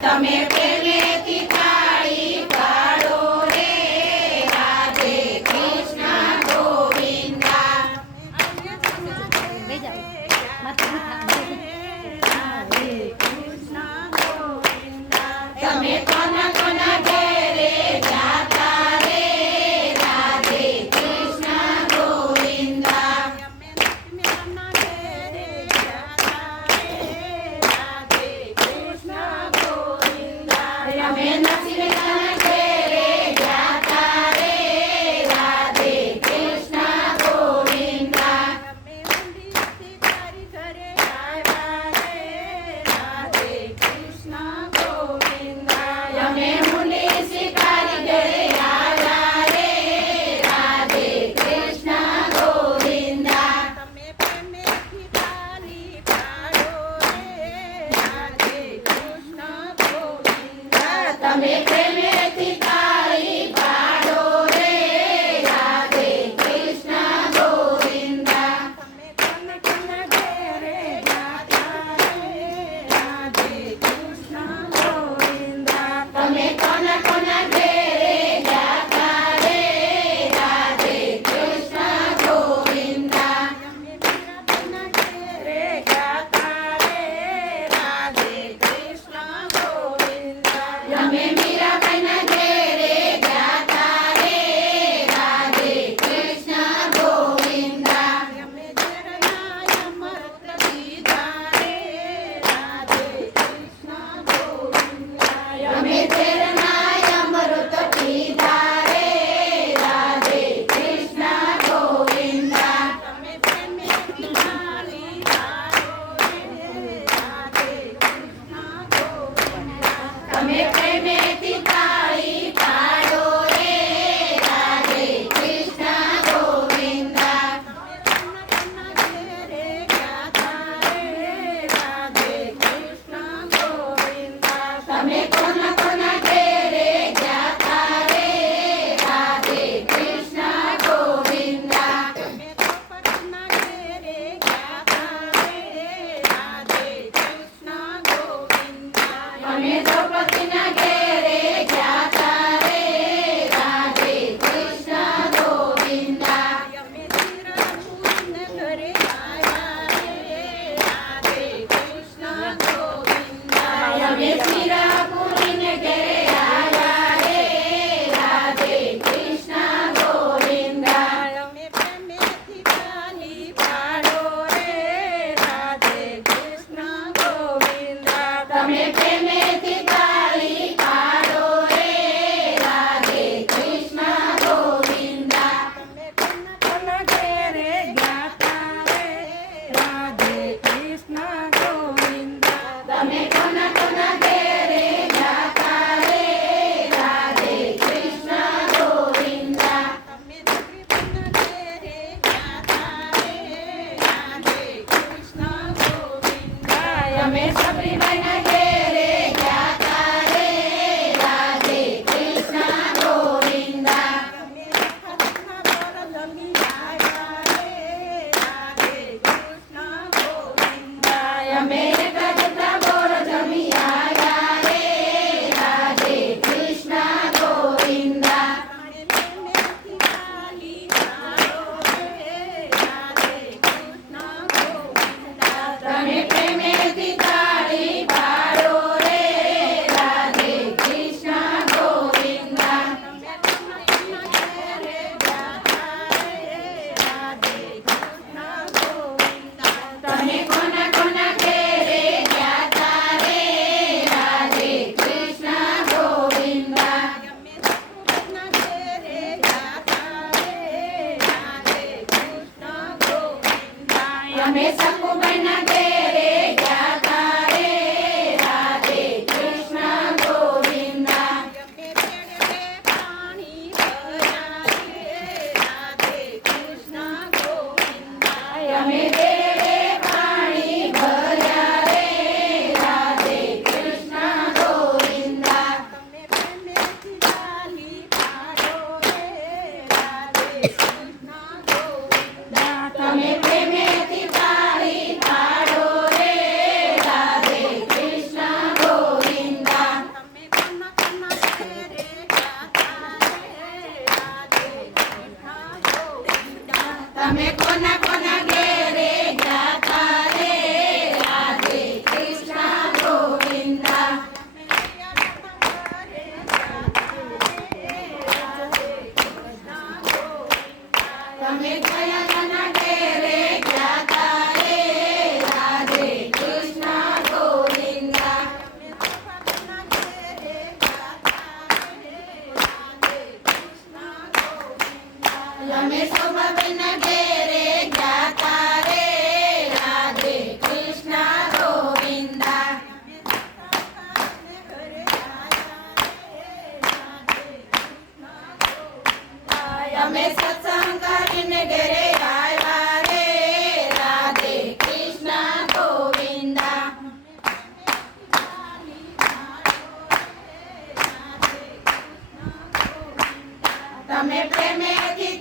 તમે પ્રેમેથી તાળી પાડો રે રાધે કૃષ્ણ ગોવિંદા. તમે કોના કોના ઘેરે જાતા રે રાધે કૃષ્ણ ગોવિંદા. અમે નરસિંહના ઘેરે જાતા રે રાધે કૃષ્ણ ગોવિંદા. અમે મુંડી શિકારી ઘરે આવ્યા રે રાધે કૃષ્ણ ગોવિંદા. તમે પ્રેમેથી તાળી પાડો રે રાધે કૃષ્ણ ગોવિંદા. તમે કોના કોના ઘેરે જાતા રે રાધે કૃષ્ણ ગોવિંદા. અમે મીરાબાઈના ઘેરે જાતા રે રાધે કૃષ્ણ ગોવિંદા. અમે ઝેરના અમૃત પીધા રે રાધે કૃષ્ણ ગોવિંદા. તમે પ્રેમેથી તાળી પાડો રે રાધે કૃષ્ણ ગોવિંદા. તમે કોના કોના ઘેરે જાતા રે રાધે કૃષ્ણ ગોવિંદા. અમે દ્રૌપદીના ઘેરે જાતા રે રાધે કૃષ્ણ ગોવિંદા. અમે શિરાપુરી ઘેરે આવ્યા રે રાધે કૃષ્ણ ગોવિંદા. તમે પ્રેમેથી